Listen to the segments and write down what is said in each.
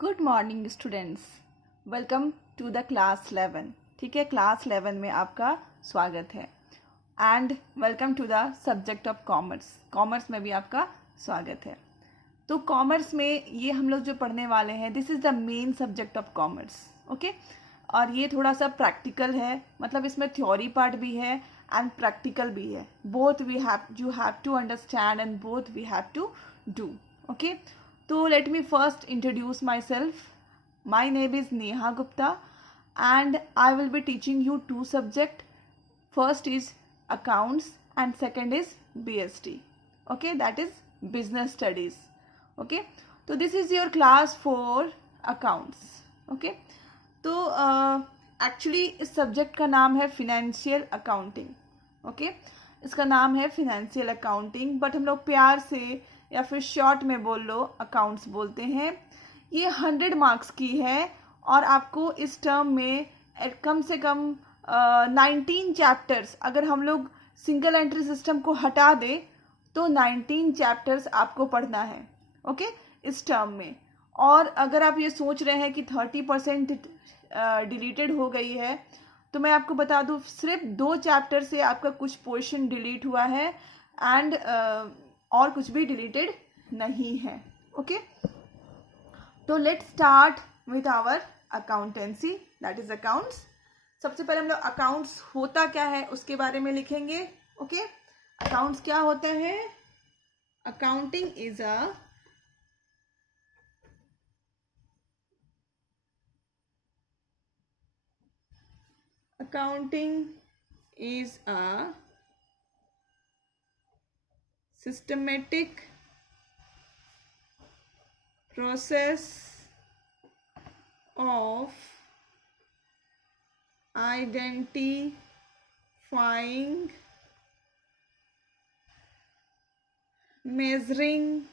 Good morning students, welcome to the class 11। ठीक है, class 11 में आपका स्वागत है and welcome to the subject of commerce. Commerce में भी आपका स्वागत है। तो कॉमर्स में ये हम लोग जो पढ़ने वाले हैं, this is the main subject of commerce. Okay, और ये थोड़ा सा प्रैक्टिकल है, मतलब इसमें थ्योरी पार्ट भी है एंड प्रैक्टिकल भी है। Both we have you have to understand and both we have to do. Okay, so let me first introduce myself. My name is Neha Gupta and I will be teaching you two subjects. First is accounts and second is BST. Okay, that is business studies. Okay, so this is your class for accounts. Okay, तो actually इस subject का नाम है financial accounting. Okay, इसका नाम है financial accounting, but हम लोग प्यार से या फिर शॉर्ट में बोल लो अकाउंट्स बोलते हैं। ये 100 मार्क्स की है और आपको इस टर्म में कम से कम 19 चैप्टर्स, अगर हम लोग सिंगल एंट्री सिस्टम को हटा दे तो 19 चैप्टर्स आपको पढ़ना है। ओके, इस टर्म में। और अगर आप ये सोच रहे हैं कि 30% डिलीटेड हो गई है, तो मैं आपको बता दूं सिर्फ 2 चैप्टर से आपका कुछ पोर्शन डिलीट हुआ है एंड और कुछ भी डिलीटेड नहीं है। ओके, तो let's start with our accountancy, that is accounts. सबसे पहले हम लोग अकाउंट्स होता क्या है उसके बारे में लिखेंगे। ओके, अकाउंट्स क्या होता है? Accounting is a systematic process of identifying, measuring,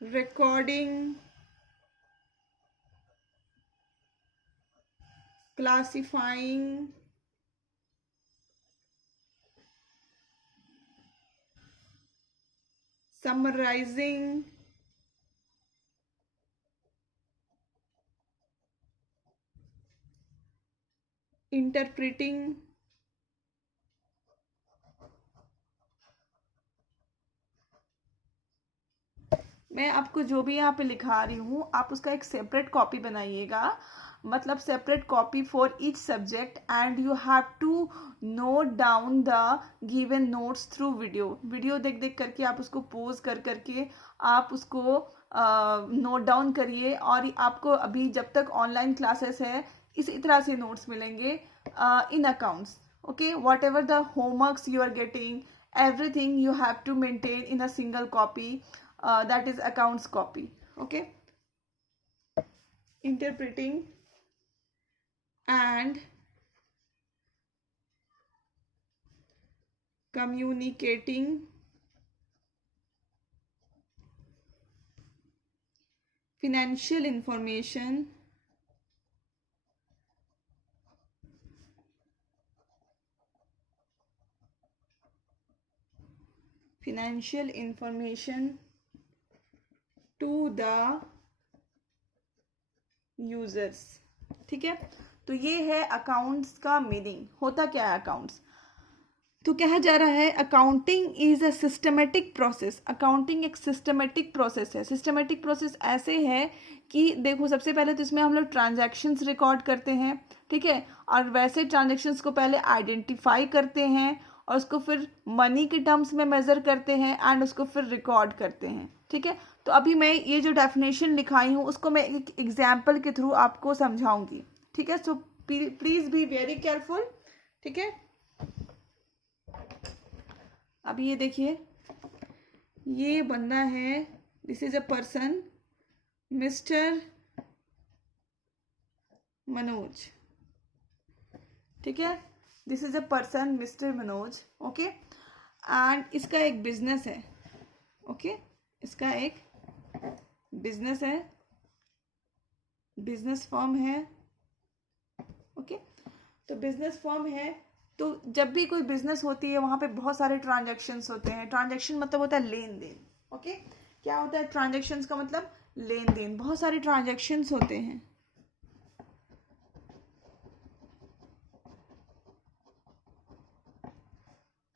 recording, classifying, summarizing, interpreting, मैं आपको जो भी यहाँ पे लिखा रही हूँ आप उसका एक सेपरेट कॉपी बनाइएगा, मतलब separate copy for each subject, and you have to note down the given notes through video देख देख करके आप उसको पोज कर करके आप उसको नोट डाउन करिए। और आपको अभी जब तक ऑनलाइन क्लासेस है इसी तरह से नोट्स मिलेंगे in accounts. Okay, whatever the homeworks you are getting, everything you have to maintain in a single copy, that is accounts copy. Okay, interpreting and communicating financial information to the users। ठीक है, तो ये है accounts का meaning. होता क्या है accounts? तो कहा जा रहा है accounting is a systematic process. Accounting एक सिस्टमेटिक प्रोसेस है। सिस्टमेटिक प्रोसेस ऐसे है कि देखो, सबसे पहले तो इसमें हम लोग ट्रांजैक्शंस रिकॉर्ड करते हैं। ठीक है, और वैसे ट्रांजैक्शंस को पहले आइडेंटिफाई करते हैं और उसको फिर मनी के टर्म्स में मेजर करते हैं एंड उसको फिर रिकॉर्ड करते हैं। ठीक है, तो अभी मैं ये जो डेफिनेशन लिखाई हूँ उसको मैं एक एग्जाम्पल के थ्रू आपको समझाऊंगी। ठीक है, so please be very careful. ठीक है, अभी ये देखिए, ये बंदा है, this is a person mister Manoj. ठीक है, this is a person mister Manoj. Okay, and इसका एक बिजनेस है। ओके, इसका एक बिजनेस है, बिजनेस फर्म है। ओके, तो बिजनेस फर्म है, तो जब भी कोई बिजनेस होती है वहाँ पे बहुत सारे ट्रांजैक्शंस होते हैं। ट्रांजैक्शन मतलब होता है लेन देन। ओके, क्या होता है ट्रांजेक्शन्स का मतलब? लेन देन। बहुत सारे ट्रांजेक्शन्स होते हैं।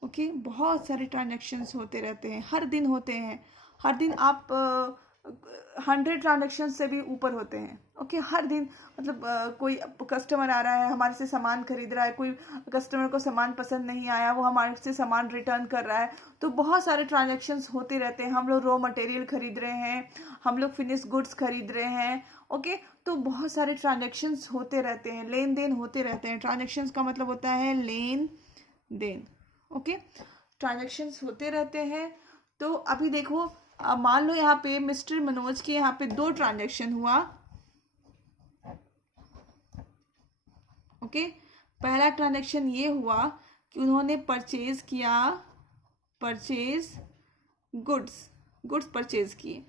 ओके, बहुत सारे ट्रांजेक्शन्स होते रहते हैं, हर दिन होते हैं। हर दिन आप 100 ट्रांजेक्शन से भी ऊपर होते हैं। ओके, हर दिन मतलब कोई कस्टमर आ रहा है, हमारे से सामान खरीद रहा है, कोई कस्टमर को सामान पसंद नहीं आया, वो हमारे से सामान रिटर्न कर रहा है, तो बहुत सारे ट्रांजेक्शन्स होते रहते हैं। हम लोग रॉ मटेरियल खरीद रहे हैं, हम लोग फिनिश गुड्स खरीद रहे हैं। ओके, तो बहुत सारे ट्रांजेक्शन्स होते रहते हैं, लेन देन होते रहते हैं। ट्रांजेक्शन्स का मतलब होता है लेन देन। ओके, ट्रांजेक्शन्स होते रहते हैं। तो अभी देखो, मान लो यहाँ पे मिस्टर मनोज के यहाँ पे 2 ट्रांजेक्शन हुआ। ओके, पहला ट्रांजेक्शन ये हुआ कि उन्होंने परचेज किया, परचेज गुड्स परचेज किए।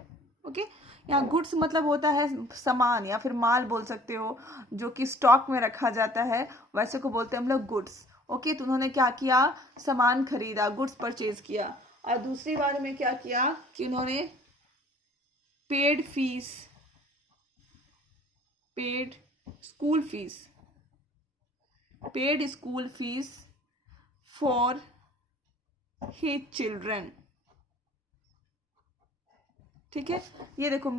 ओके, यहाँ गुड्स मतलब होता है सामान या फिर माल बोल सकते हो, जो कि स्टॉक में रखा जाता है, वैसे को बोलते हैं हम लोग गुड्स। ओके, तो उन्होंने क्या किया? सामान खरीदा, गुड्स परचेज किया। और दूसरी बार में क्या किया कि उन्होंने paid school fees for his children. ठीक है, ये देखो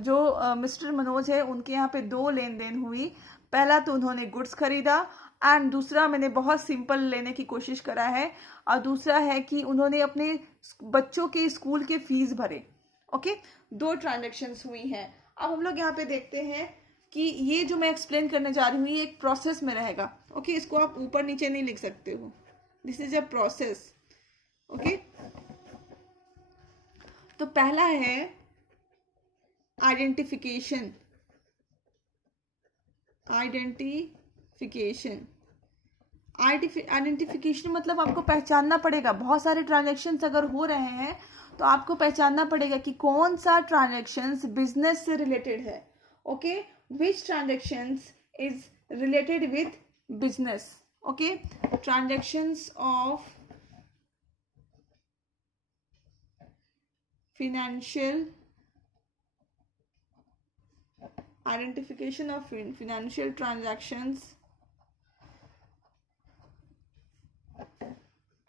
जो मिस्टर मनोज है उनके यहाँ पे 2 लेन देन हुई। पहला तो उन्होंने गुड्स खरीदा, एंड दूसरा मैंने बहुत सिंपल लेने की कोशिश करा है, और दूसरा है कि उन्होंने अपने बच्चों के स्कूल के फीस भरे। ओके, 2 ट्रांजेक्शन्स हुई हैं। अब हम लोग यहाँ पे देखते हैं कि ये जो मैं एक्सप्लेन करने जा रही हूँ ये एक प्रोसेस में रहेगा। ओके, इसको आप ऊपर नीचे नहीं लिख सकते हो, this is a process. Okay, तो पहला है आइडेंटिफिकेशन। आइडेंटिफिकेशन मतलब आपको पहचानना पड़ेगा। बहुत सारे ट्रांजेक्शन्स अगर हो रहे हैं तो आपको पहचानना पड़ेगा कि कौन सा ट्रांजेक्शन्स बिजनेस से रिलेटेड है। Okay, which transactions is related with business. Okay, transactions of financial identification of financial transactions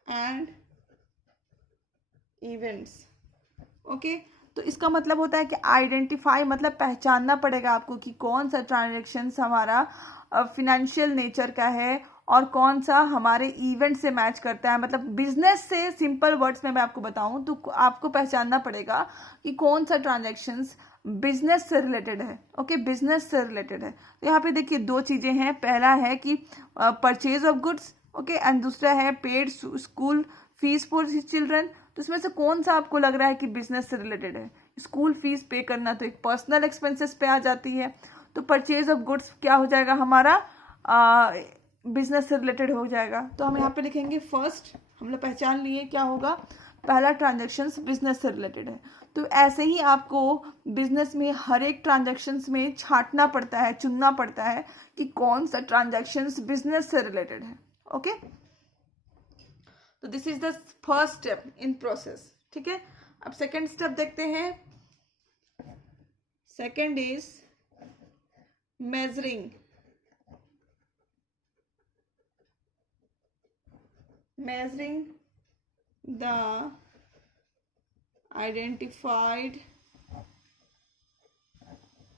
and events। Okay, तो इसका मतलब होता है कि आइडेंटिफाई मतलब पहचानना पड़ेगा आपको कि कौन सा ट्रांजेक्शन्स हमारा फिनेंशियल नेचर का है और कौन सा हमारे इवेंट से मैच करता है। मतलब बिजनेस से सिंपल वर्ड्स में मैं आपको बताऊं तो आपको पहचानना पड़ेगा कि कौन सा ट्रांजेक्शन्स बिजनेस से रिलेटेड है। ओके, बिजनेस से रिलेटेड है। तो यहाँ पे देखिए 2 चीज़ें हैं। पहला है कि purchase of goods, okay, and दूसरा है paid school fees for children. तो इसमें से कौन सा आपको लग रहा है कि बिजनेस से रिलेटेड है? स्कूल फीस पे करना तो एक पर्सनल एक्सपेंसेस पे आ जाती है, तो परचेज ऑफ गुड्स क्या हो जाएगा हमारा? बिजनेस से रिलेटेड हो जाएगा। तो हम यहाँ पे लिखेंगे फर्स्ट, हम लोग पहचान लिए क्या होगा, पहला ट्रांजेक्शन्स बिजनेस से रिलेटेड है। तो ऐसे ही आपको बिजनेस में हर एक ट्रांजेक्शन्स में छांटना पड़ता है, चुनना पड़ता है कि कौन सा ट्रांजेक्शन्स बिजनेस से रिलेटेड है। ओके, तो this is the first step in process. ठीक है, अब सेकेंड स्टेप देखते हैं। Second is measuring the identified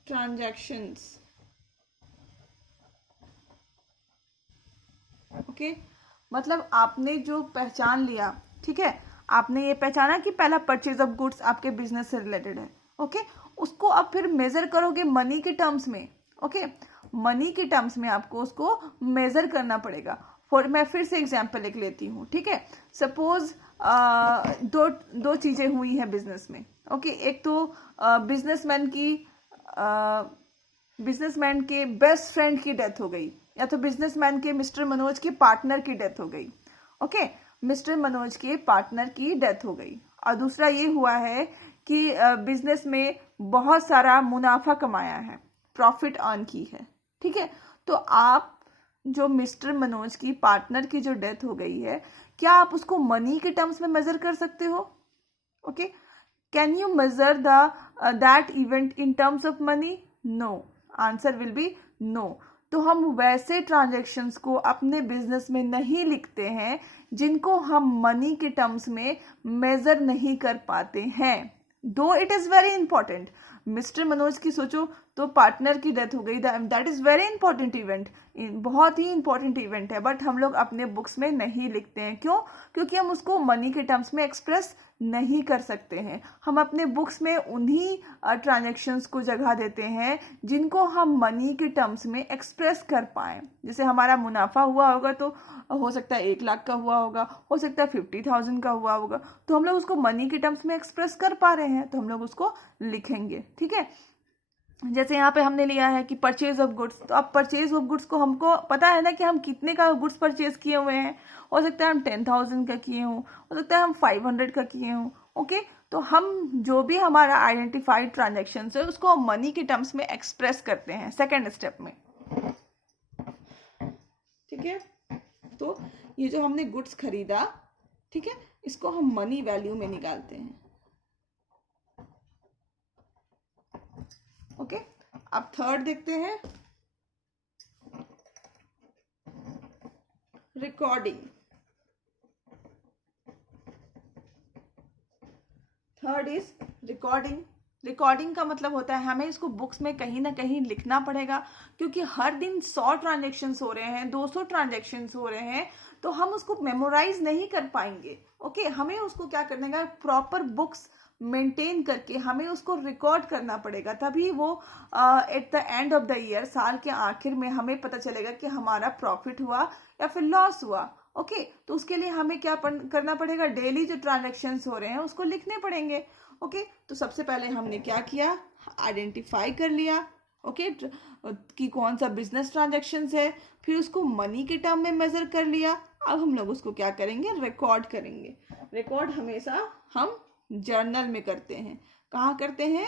transactions। Okay, मतलब आपने जो पहचान लिया, ठीक है, आपने ये पहचाना कि पहला परचेज ऑफ गुड्स आपके बिजनेस से रिलेटेड है। ओके, उसको आप फिर मेजर करोगे मनी के टर्म्स में। ओके, मनी के टर्म्स में आपको उसको मेजर करना पड़ेगा। मैं फिर से एग्जाम्पल लिख लेती हूँ। ठीक है, सपोज दो चीजें हुई हैं बिजनेस में। ओके, एक तो बिजनेसमैन के बेस्ट फ्रेंड की डेथ हो गई, या तो बिजनेसमैन के मिस्टर मनोज के पार्टनर की डेथ हो गई। ओके, मिस्टर मनोज के पार्टनर की डेथ हो गई। और दूसरा ये हुआ है कि बिजनेस में बहुत सारा मुनाफा कमाया है, प्रॉफिट अर्न की है। ठीक है, तो आप जो मिस्टर मनोज की पार्टनर की जो डेथ हो गई है, क्या आप उसको मनी के टर्म्स में मेजर कर सकते हो? Okay, can you measure that event in terms of money? No, answer will be no. तो हम वैसे ट्रांजैक्शंस को अपने बिजनेस में नहीं लिखते हैं जिनको हम मनी के टर्म्स में मेजर नहीं कर पाते हैं। दो it is very important. Mister Manoj की सोचो तो पार्टनर की डेथ हो गई, that is very important event, बहुत ही इंपॉर्टेंट इवेंट है, बट हम लोग अपने बुक्स में नहीं लिखते हैं। क्यों? क्योंकि हम उसको मनी के टर्म्स में एक्सप्रेस नहीं कर सकते हैं। हम अपने बुक्स में उन्हीं ट्रांजैक्शंस को जगह देते हैं जिनको हम मनी के टर्म्स में एक्सप्रेस कर पाएँ। जैसे हमारा मुनाफा हुआ होगा तो हो सकता है 1 लाख का हुआ होगा, हो सकता है 50,000 का हुआ होगा, तो हम लोग उसको मनी के टर्म्स में एक्सप्रेस कर पा रहे हैं तो हम लोग उसको लिखेंगे। ठीक है, जैसे यहाँ पे हमने लिया है कि परचेज ऑफ गुड्स, तो अब परचेज ऑफ गुड्स को हमको पता है ना कि हम कितने का गुड्स परचेज किए हुए हैं। हो सकता है हम 10,000 का किए हों, हो सकता है हम 500 का किए हों। ओके, तो हम जो भी हमारा आइडेंटिफाइड ट्रांजेक्शन है उसको हम मनी के टर्म्स में एक्सप्रेस करते हैं सेकेंड स्टेप में। ठीक है, तो ये जो हमने गुड्स खरीदा, ठीक है, इसको हम मनी वैल्यू में निकालते हैं। ओके, अब थर्ड देखते हैं, recording. Third is recording. Recording का मतलब होता है हमें इसको बुक्स में कहीं ना कहीं लिखना पड़ेगा, क्योंकि हर दिन 100 ट्रांजेक्शन्स हो रहे हैं, 200 ट्रांजेक्शन्स हो रहे हैं, तो हम उसको मेमोराइज नहीं कर पाएंगे। ओके, हमें उसको क्या करने का, प्रॉपर बुक्स मेंटेन करके हमें उसको रिकॉर्ड करना पड़ेगा, तभी वो at the end of the year, साल के आखिर में हमें पता चलेगा कि हमारा प्रॉफिट हुआ या फिर लॉस हुआ। ओके, तो उसके लिए हमें क्या करना पड़ेगा, डेली जो ट्रांजेक्शन्स हो रहे हैं उसको लिखने पड़ेंगे। ओके, तो सबसे पहले हमने क्या किया, आइडेंटिफाई कर लिया ओके कि कौन सा बिजनेस ट्रांजेक्शन्स है, फिर उसको मनी के टर्म में मेजर कर लिया। अब हम लोग उसको क्या करेंगे, रिकॉर्ड करेंगे। रिकॉर्ड हमेशा हम जर्नल में करते हैं। कहाँ करते हैं,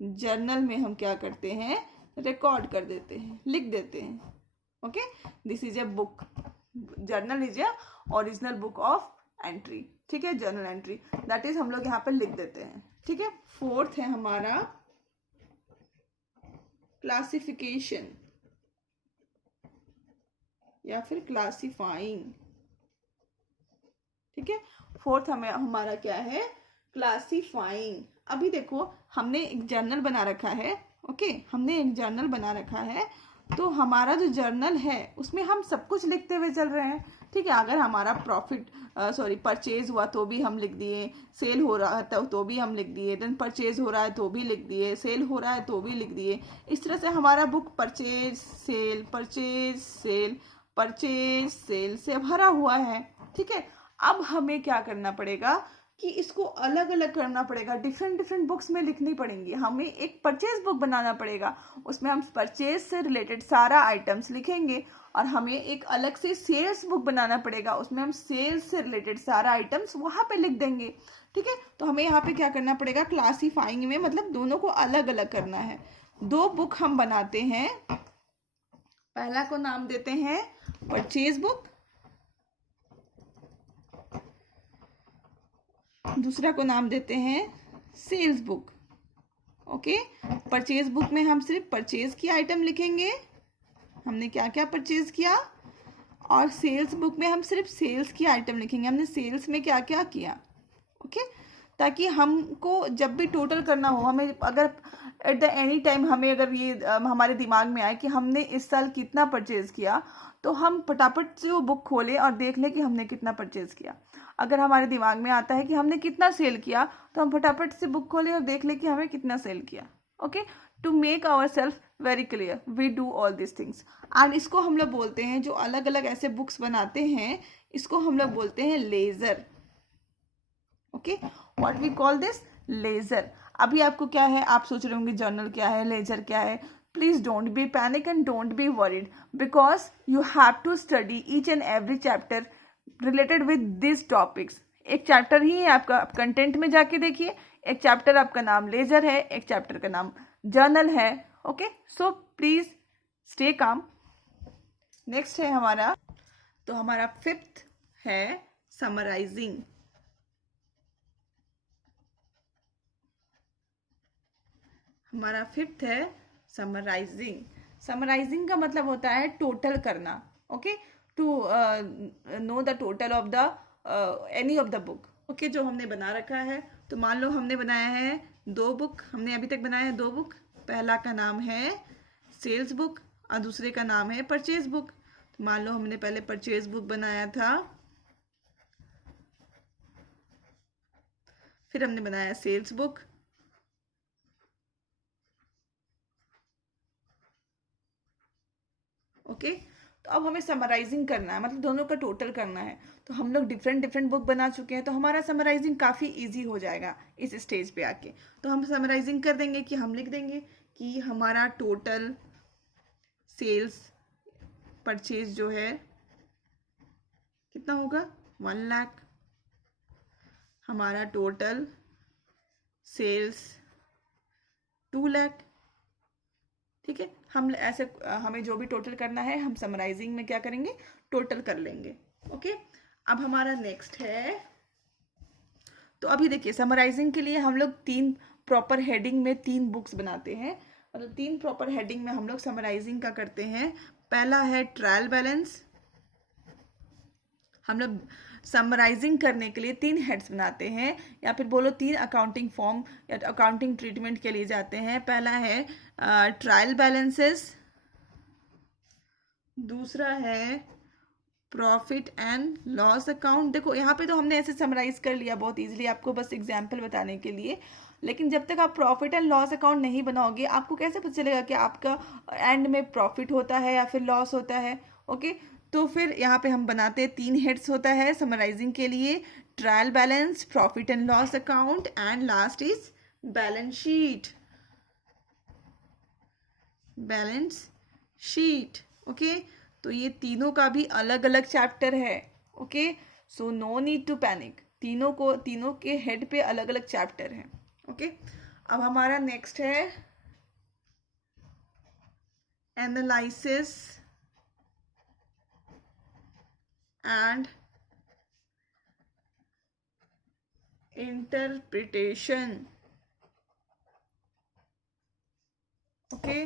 जर्नल में हम क्या करते हैं, रिकॉर्ड कर देते हैं, लिख देते हैं। Okay, this is a book, journal is a original book of entry. ठीक है, जर्नल एंट्री, दैट इज हम लोग यहाँ पे लिख देते हैं। ठीक है, फोर्थ है हमारा क्लासिफिकेशन या फिर क्लासिफाइंग। ठीक है, फोर्थ हमारा क्या है, क्लासिफाइंग। अभी देखो हमने एक जर्नल बना रखा है। ओके, हमने एक जर्नल बना रखा है, तो हमारा जो जर्नल है उसमें हम सब कुछ लिखते हुए चल रहे हैं। ठीक है, अगर हमारा परचेज हुआ तो भी हम लिख दिए, सेल हो रहा है तो भी हम लिख दिए, देन परचेज हो रहा है तो भी लिख दिए, सेल हो रहा है तो भी लिख दिए। इस तरह से हमारा book purchase sale purchase sale purchase sale से भरा हुआ है। ठीक है, अब हमें क्या करना पड़ेगा कि इसको अलग अलग करना पड़ेगा, डिफरेंट डिफरेंट बुक्स में लिखनी पड़ेंगी। हमें एक परचेज बुक बनाना पड़ेगा, उसमें हम परचेज से रिलेटेड सारा आइटम्स लिखेंगे, और हमें एक अलग से सेल्स बुक बनाना पड़ेगा, उसमें हम सेल्स से रिलेटेड सारा आइटम्स वहाँ पे लिख देंगे। ठीक है, तो हमें यहाँ पे क्या करना पड़ेगा, क्लासीफाइंग में मतलब दोनों को अलग अलग करना है। 2 बुक हम बनाते हैं, पहला को नाम देते हैं परचेज बुक, दूसरा को नाम देते हैं sales book. Okay, purchase book में हम सिर्फ परचेज की आइटम लिखेंगे, हमने क्या क्या परचेज किया, और सेल्स बुक में हम सिर्फ सेल्स की आइटम लिखेंगे, हमने सेल्स में क्या क्या किया। ओके, ताकि हमको जब भी टोटल करना हो, हमें अगर एट द एनी टाइम हमें अगर ये हमारे दिमाग में आए कि हमने इस साल कितना परचेज किया, तो हम फटाफट से वो बुक खोलें और देख लें कि हमने कितना परचेज किया। अगर हमारे दिमाग में आता है कि हमने कितना सेल किया, तो हम फटाफट से बुक खोलें और देख लें कि हमें कितना सेल किया। Okay, to make our self very clear we do all this things. And इसको हम लोग बोलते हैं, जो अलग अलग ऐसे बुक्स बनाते हैं इसको हम लोग बोलते हैं ledger. Okay, what we call this, ledger. अभी आपको क्या है, आप सोच रहे होंगे जर्नल क्या है, लेजर क्या है। Please don't be panic and don't be worried, because you have to study each and every chapter related with this topics. एक चैप्टर ही है आपका, आप कंटेंट में जाके देखिए, एक चैप्टर आपका नाम लेजर है, एक चैप्टर का नाम जर्नल है। Okay, so please stay calm. Next है हमारा, तो हमारा 5th है समराइजिंग। हमारा फिफ्थ है समराइजिंग। समराइजिंग का मतलब होता है टोटल करना, okay, to know the total of the any of the book, okay, जो हमने बना रखा है। तो मान लो हमने बनाया है 2 बुक, हमने अभी तक बनाया है 2 बुक। पहला का नाम है सेल्स बुक और दूसरे का नाम है परचेज बुक। तो मान लो हमने पहले परचेज बुक बनाया था, फिर हमने बनाया सेल्स बुक, ओके। तो अब हमें समराइजिंग करना है, मतलब दोनों का टोटल करना है। तो हम लोग डिफरेंट डिफरेंट बुक बना चुके हैं, तो हमारा समराइजिंग काफ़ी इजी हो जाएगा इस स्टेज पे आके। तो हम समराइजिंग कर देंगे कि हम लिख देंगे कि हमारा टोटल सेल्स परचेज जो है कितना होगा, 1 लाख। हमारा टोटल सेल्स 2 लाख, ठीक है। हम ऐसे हमें जो भी टोटल करना है हम समराइजिंग में क्या करेंगे, टोटल कर लेंगे, ओके। अब हमारा नेक्स्ट है, तो अभी देखिए समराइजिंग के लिए हम लोग 3 प्रॉपर हेडिंग में 3 बुक्स बनाते हैं, मतलब 3 प्रॉपर हेडिंग में हम लोग समराइजिंग का करते हैं। पहला है ट्रायल बैलेंस। हम लोग समराइजिंग करने के लिए 3 हेड्स बनाते हैं, या फिर बोलो 3 अकाउंटिंग फॉर्म या अकाउंटिंग ट्रीटमेंट के लिए जाते हैं। पहला है ट्रायल बैलेंसेस, दूसरा है प्रॉफिट एंड लॉस अकाउंट। देखो यहाँ पे तो हमने ऐसे समराइज कर लिया बहुत इजीली, आपको बस एग्जांपल बताने के लिए। लेकिन जब तक आप प्रॉफिट एंड लॉस अकाउंट नहीं बनाओगे, आपको कैसे पता चलेगा कि आपका एंड में प्रॉफिट होता है या फिर लॉस होता है, ओके। तो फिर यहाँ पे हम बनाते हैं 3 हेड्स होता है समराइजिंग के लिए, trial balance, profit and loss account and last is balance sheet, balance sheet, okay. तो ये तीनों का भी अलग अलग चैप्टर है, okay. So no need to panic, तीनों के हेड पे अलग अलग चैप्टर है, ओके। अब हमारा नेक्स्ट है analysis and interpretation, okay,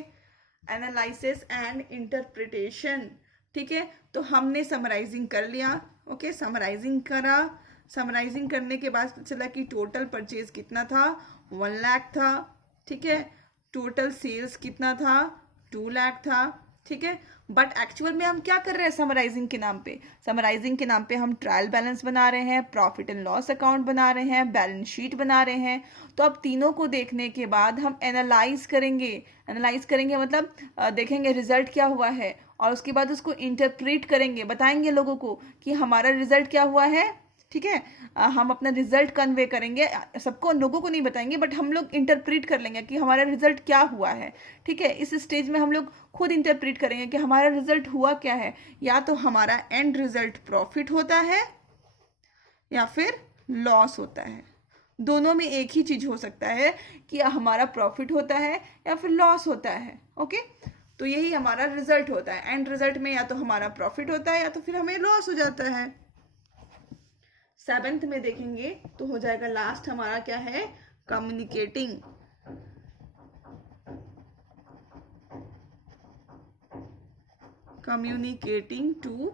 analysis and interpretation, ठीक है। तो हमने समराइजिंग कर लिया, ओके, समराइजिंग करा। समराइजिंग करने के बाद चला कि टोटल परचेज कितना था, 1 लाख था, ठीक है। टोटल सेल्स कितना था, 2 लाख था, ठीक है। बट एक्चुअल में हम क्या कर रहे हैं समराइजिंग के नाम पे, समराइजिंग के नाम पे हम ट्रायल बैलेंस बना रहे हैं, प्रॉफिट एंड लॉस अकाउंट बना रहे हैं, बैलेंस शीट बना रहे हैं। तो अब तीनों को देखने के बाद हम एनालाइज करेंगे, एनालाइज करेंगे मतलब देखेंगे रिजल्ट क्या हुआ है, और उसके बाद उसको इंटरप्रेट करेंगे, बताएंगे लोगों को कि हमारा रिजल्ट क्या हुआ है, ठीक है। हम अपना रिजल्ट कन्वे करेंगे, सबको लोगों को नहीं बताएंगे, बट हम लोग इंटरप्रेट कर लेंगे कि हमारा रिजल्ट क्या हुआ है, ठीक है। इस स्टेज में हम लोग खुद इंटरप्रेट करेंगे कि हमारा रिजल्ट हुआ क्या है, या तो हमारा एंड रिजल्ट प्रॉफिट होता है या फिर लॉस होता है। दोनों में एक ही चीज हो सकता है कि हमारा प्रॉफिट होता है या फिर लॉस होता है, ओके। तो यही हमारा रिजल्ट होता है, एंड रिजल्ट में या तो हमारा प्रॉफिट होता है या तो फिर हमें लॉस हो जाता है। 7th में देखेंगे तो हो जाएगा लास्ट हमारा क्या है, कम्युनिकेटिंग, कम्युनिकेटिंग टू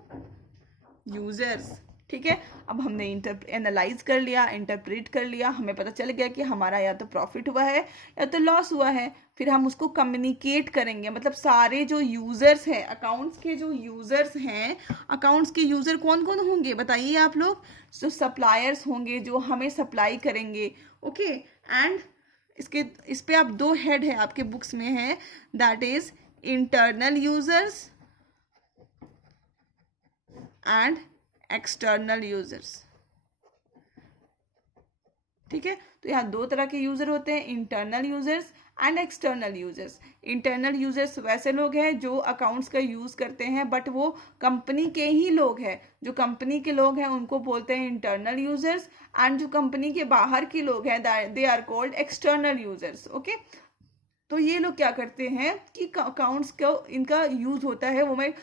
यूजर्स, ठीक है। अब हमने एनालाइज कर लिया, इंटरप्रेट कर लिया, हमें पता चल गया कि हमारा या तो प्रॉफिट हुआ है या तो लॉस हुआ है। फिर हम उसको कम्युनिकेट करेंगे, मतलब सारे जो यूजर्स हैं, अकाउंट्स के जो यूजर्स हैं, अकाउंट्स के यूजर कौन कौन होंगे बताइए आप लोग, जो सप्लायर्स होंगे जो हमें सप्लाई करेंगे, ओके। एंड इस पे आप 2 हेड है आपके बुक्स में है, that is internal users and external users, ठीक है। तो यहाँ 2 तरह के यूजर होते हैं, internal users and external users. Internal users वैसे लोग हैं जो अकाउंट्स का यूज करते हैं, बट वो कंपनी के ही लोग हैं, जो कंपनी के लोग हैं उनको बोलते हैं इंटरनल यूजर्स, एंड जो कंपनी के बाहर के लोग हैं they are called external users, okay. तो ये लोग क्या करते हैं कि अकाउंट्स का इनका यूज होता है, वो मैं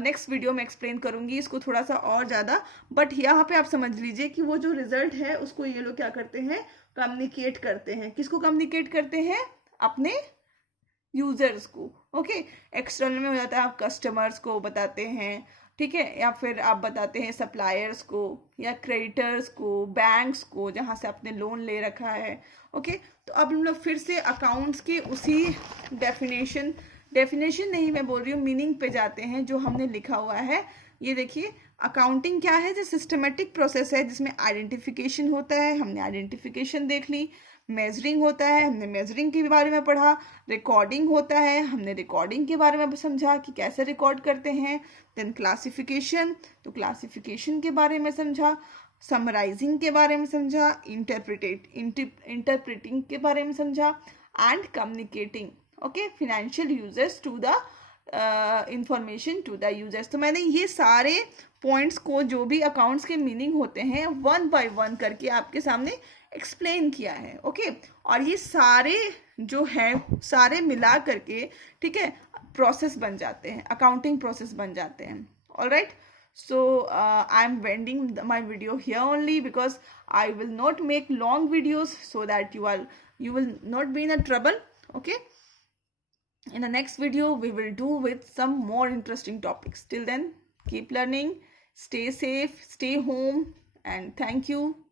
नेक्स्ट वीडियो में एक्सप्लेन करूंगी इसको थोड़ा सा और ज़्यादा। बट यहाँ पे आप समझ लीजिए कि वो जो रिजल्ट है उसको ये लोग क्या करते हैं, कम्युनिकेट करते हैं। किसको कम्युनिकेट करते हैं, अपने यूजर्स को। ओके, एक्सटर्नल में हो जाता है आप कस्टमर्स को बताते हैं, ठीक है, या फिर आप बताते हैं सप्लायर्स को या क्रेडिटर्स को, बैंक्स को जहाँ से आपने लोन ले रखा है। ओके, तो अब हम लोग फिर से अकाउंट्स के उसी डेफिनेशन नहीं, मैं बोल रही हूँ मीनिंग पे जाते हैं जो हमने लिखा हुआ है। ये देखिए, अकाउंटिंग क्या है, जो सिस्टमेटिक प्रोसेस है जिसमें आइडेंटिफिकेशन होता है, हमने आइडेंटिफिकेशन देख ली। मेजरिंग होता है, हमने मेजरिंग के बारे में पढ़ा। रिकॉर्डिंग होता है, हमने रिकॉर्डिंग के बारे में समझा कि कैसे रिकॉर्ड करते हैं। देन क्लासिफिकेशन, तो क्लासिफिकेशन के बारे में समझा। समराइजिंग के बारे में समझा। इंटरप्रेटिंग के बारे में समझा। And communicating okay financial users to the information to the users. तो मैंने ये सारे पॉइंट्स को, जो भी अकाउंट्स के मीनिंग होते हैं, वन बाय वन करके आपके सामने एक्सप्लेन किया है। ओके, और ये सारे जो हैं सारे मिला करके, ठीक है, प्रोसेस बन जाते हैं, अकाउंटिंग प्रोसेस बन जाते हैं। Alright, so I am ending my video here only because I will not make long videos so that you will not be in a trouble. Okay, in the next video we will do with some more interesting topics. Till then, keep learning, stay safe, stay home, and thank you.